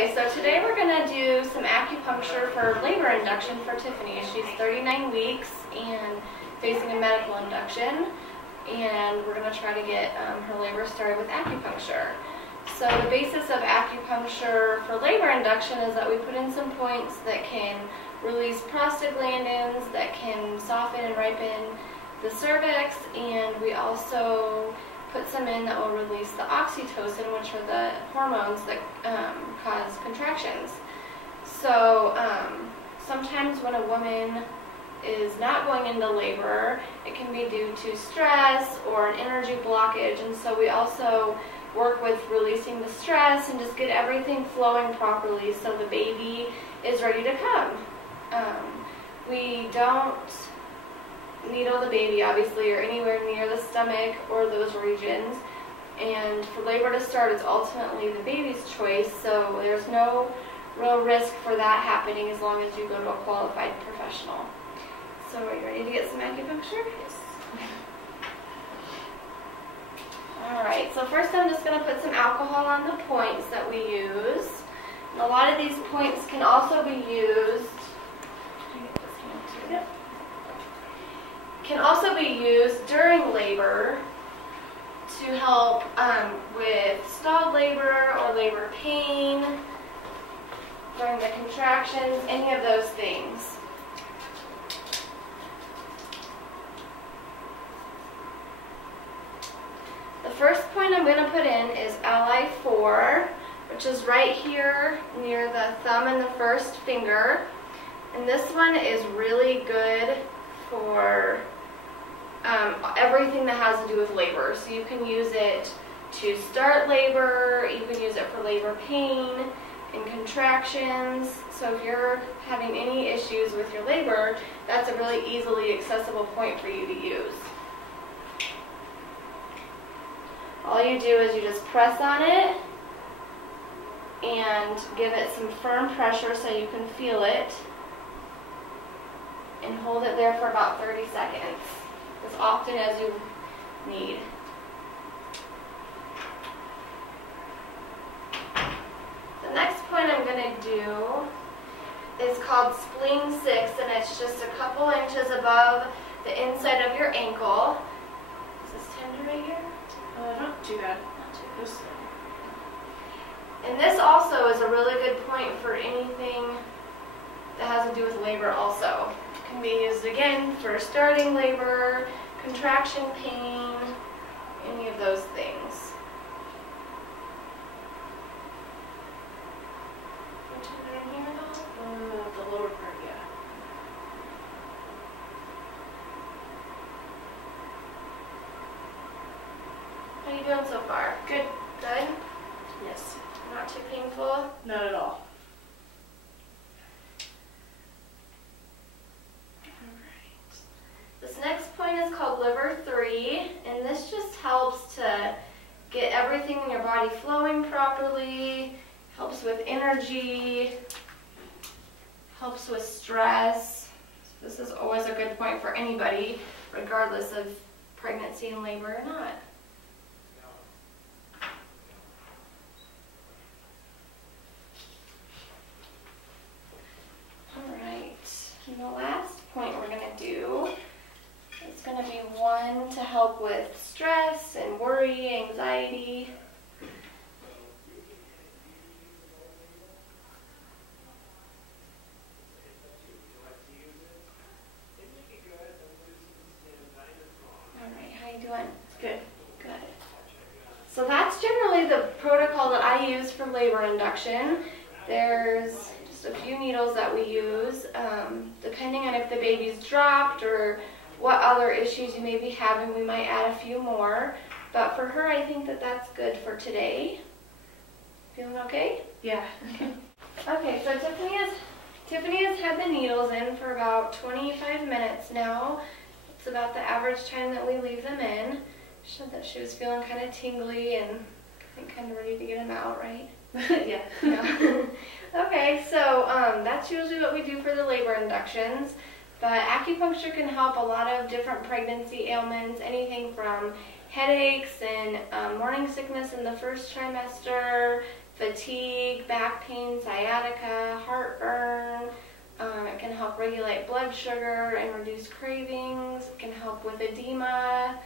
Okay, so today we're going to do some acupuncture for labor induction for Tiffany. She's 39 weeks and facing a medical induction, and we're going to try to get her labor started with acupuncture. So the basis of acupuncture for labor induction is that we put in some points that can release prostaglandins, that can soften and ripen the cervix, and we also put some in that will release the oxytocin, which are the hormones that cause contractions. So sometimes when a woman is not going into labor, it can be due to stress or an energy blockage, and so we also work with releasing the stress and just get everything flowing properly so the baby is ready to come. We don't needle the baby, obviously, or anywhere near the stomach or those regions. And for labor to start, it's ultimately the baby's choice, so there's no real risk for that happening as long as you go to a qualified professional. So are you ready to get some acupuncture? Yes. Alright, so first I'm just going to put some alcohol on the points that we use. And a lot of these points can also be used during labor to help with stalled labor or labor pain, during the contractions, any of those things. The first point I'm going to put in is Li4, which is right here near the thumb and the first finger. And this one is really good for everything that has to do with labor. So you can use it to start labor, you can use it for labor pain and contractions. So if you're having any issues with your labor, that's a really easily accessible point for you to use. All you do is you just press on it and give it some firm pressure so you can feel it, and hold it there for about 30 seconds, as often as you need. The next point I'm going to do is called spleen 6, and it's just a couple inches above the inside of your ankle. Is this tender right here? Not too bad. Not too close. And this also is a really good point for anything that has to do with labor also. It can be used again for starting labor, contraction pain, any of those things. Which one in here at all? The lower part, yeah. How are you doing so far? Good. Good? Yes. Not too painful? Not at all. This next point is called liver 3, and this just helps to get everything in your body flowing properly, helps with energy, helps with stress. This is always a good point for anybody, regardless of pregnancy and labor or not. Alright, and the last point we're going to do is going to be one to help with stress and worry, anxiety. Alright, how you doing? Good. Good. So that's generally the protocol that I use for labor induction. There's just a few needles that we use, depending on if the baby's dropped or what other issues you may be having, we might add a few more. But for her, I think that that's good for today. Feeling okay? Yeah. Okay, so Tiffany has had the needles in for about 25 minutes now. It's about the average time that we leave them in. She said that she was feeling kind of tingly and I think kind of ready to get them out, right? Yeah. Yeah. Okay, so that's usually what we do for the labor inductions. But acupuncture can help a lot of different pregnancy ailments, anything from headaches and morning sickness in the first trimester, fatigue, back pain, sciatica, heartburn. It can help regulate blood sugar and reduce cravings. It can help with edema.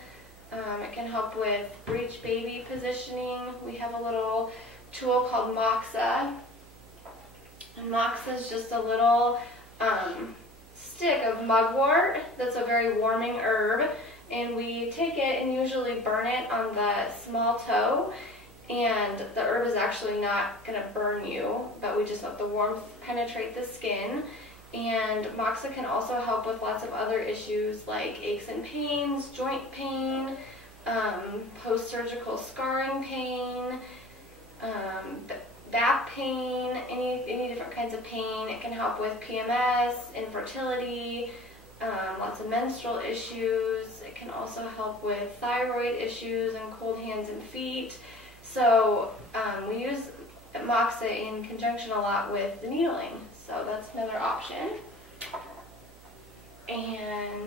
It can help with breech baby positioning. We have a little tool called Moxa. And Moxa is just a little stick of mugwort that's a very warming herb. And we take it and usually burn it on the small toe. And the herb is actually not going to burn you, but we just let the warmth penetrate the skin. And Moxa can also help with lots of other issues like aches and pains, joint pain, post-surgical scarring pain, back pain, any different kinds of pain. It can help with PMS, infertility, lots of menstrual issues. It can also help with thyroid issues and cold hands and feet. So we use Moxa in conjunction a lot with the needling. So that's another option. And